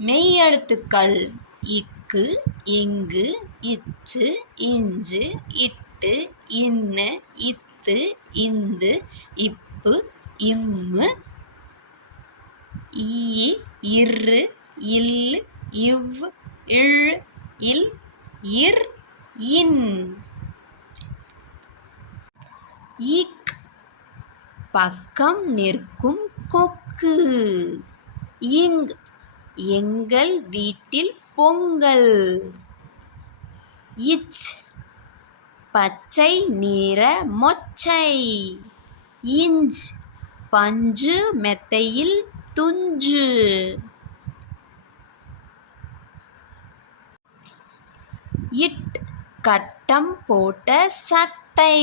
மெய்யெழுத்துக்கள் இக்கு இங்கு இச்சு இஞ்சு இட்டு இன்னு இத்து இந்து இப்பு இம்மு ஈ இர்ரு இல் இவ் இழ் இல் இர் இன். இக் பக்கம் நிற்கும் கொக்கு. இங் எங்கள் வீட்டில் பொங்கல். இச் பச்சை நிற மொச்சை. இஞ்ச் பஞ்சு மெத்தையில் துஞ்சு. இட் கட்டம் போட்ட சட்டை.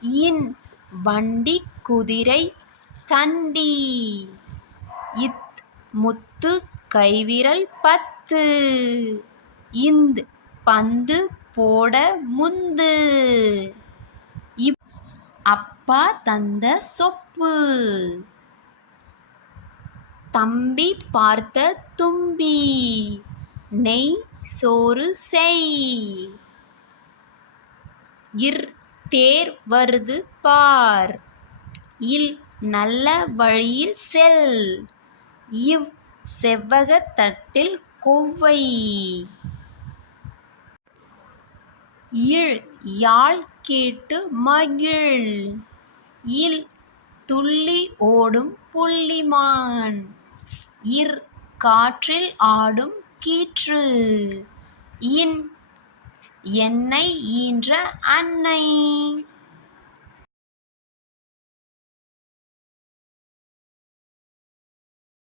இன் வண்டி குதிரை சண்டி. இத் முத்து கைவிரல் பத்து. இந்து பந்து போட முந்து. இப் அப்பா தந்த சொப்பு. தம்பி பார்த்த தும்பி. நெய் சோறு செய். இர் தேர் வருது பார். இல் நல்ல வழியில் செல். இவ் செவ்வகத் தட்டில் கொவ்வை. இழ் யாழ் கேட்டு மகிழ். இல் துள்ளி ஓடும் புள்ளிமான். இர் காற்றில் ஆடும் கீற்று. இன் என்னை ஈன்ற அன்னை.